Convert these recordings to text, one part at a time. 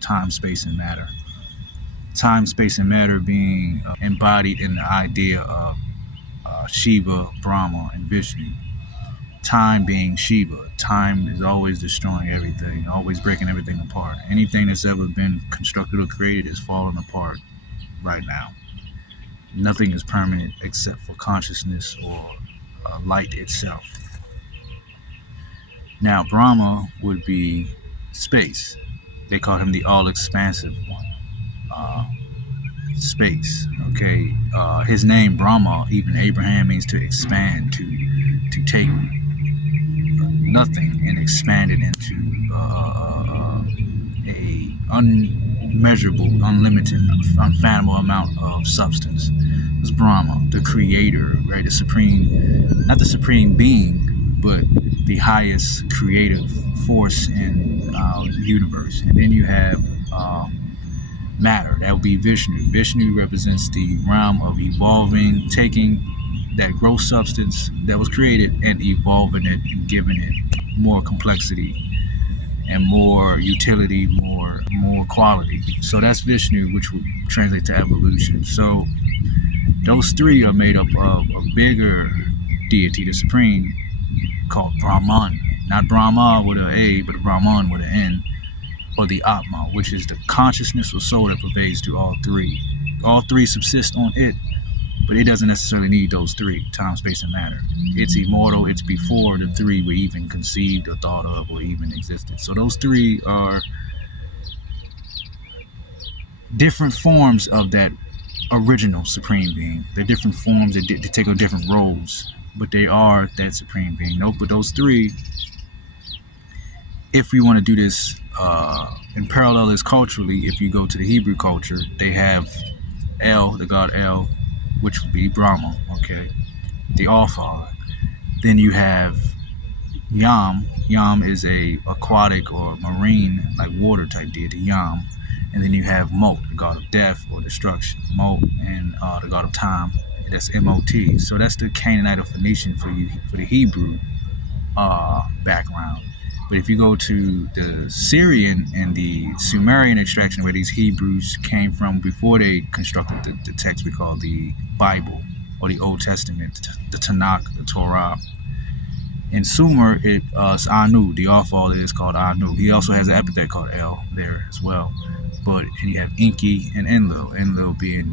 time, space, and matter. Time, space, and matter being embodied in the idea of Shiva, Brahma, and Vishnu. Time being Shiva. Time is always destroying everything, always breaking everything apart. Anything that's ever been constructed or created is falling apart right now. Nothing is permanent except for consciousness or light itself. Now, Brahma would be space. They call him the all-expansive one. Space. Okay. His name Brahma, even Abraham, means to expand, to take nothing and expand it into a unmeasurable, unlimited, unfathomable amount of substance. It's Brahma, the creator, right? The supreme, not the supreme being, but the highest creative force in our universe. And then you have matter. That would be Vishnu. Vishnu represents the realm of evolving, taking that gross substance that was created and evolving it and giving it more complexity and more utility, more quality. So that's Vishnu, which would translate to evolution. So those three are made up of a bigger deity, the supreme, called Brahman. Not Brahma with an A, but Brahman with an N, or the Atma, which is the consciousness or soul that pervades through all three. All three subsist on it, but it doesn't necessarily need those three, time, space, and matter. It's immortal. It's before the three were even conceived or thought of or even existed. So those three are different forms of that original supreme being. They're different forms. They take on different roles, but they are that supreme being. Nope, but those three, if we want to do this and parallel this culturally, if you go to the Hebrew culture, they have El, the god El, which would be Brahma, okay, the All-Father. Then you have Yam. Yam is a aquatic or marine, like water type deity, Yam. And then you have Mot, the god of death or destruction. Mot, and the god of time, that's M-O-T. So that's the Canaanite or Phoenician for the Hebrew background. But if you go to the Syrian and the Sumerian extraction, where these Hebrews came from before they constructed the text we call the Bible or the Old Testament, the Tanakh, the Torah. In Sumer, it's Anu. The All-Father is called Anu. He also has an epithet called El there as well. And you have Enki and Enlil. Enlil being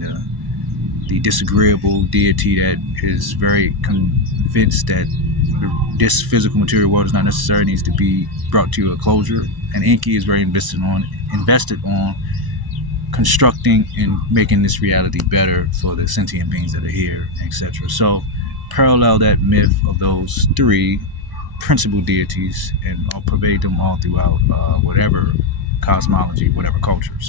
the disagreeable deity that is very convinced that this physical material world is not necessary, needs to be brought to a closure. And Enki is very invested on constructing and making this reality better for the sentient beings that are here, etc. So parallel that myth of those three principal deities and I'll pervade them all throughout whatever cosmology, whatever culture. So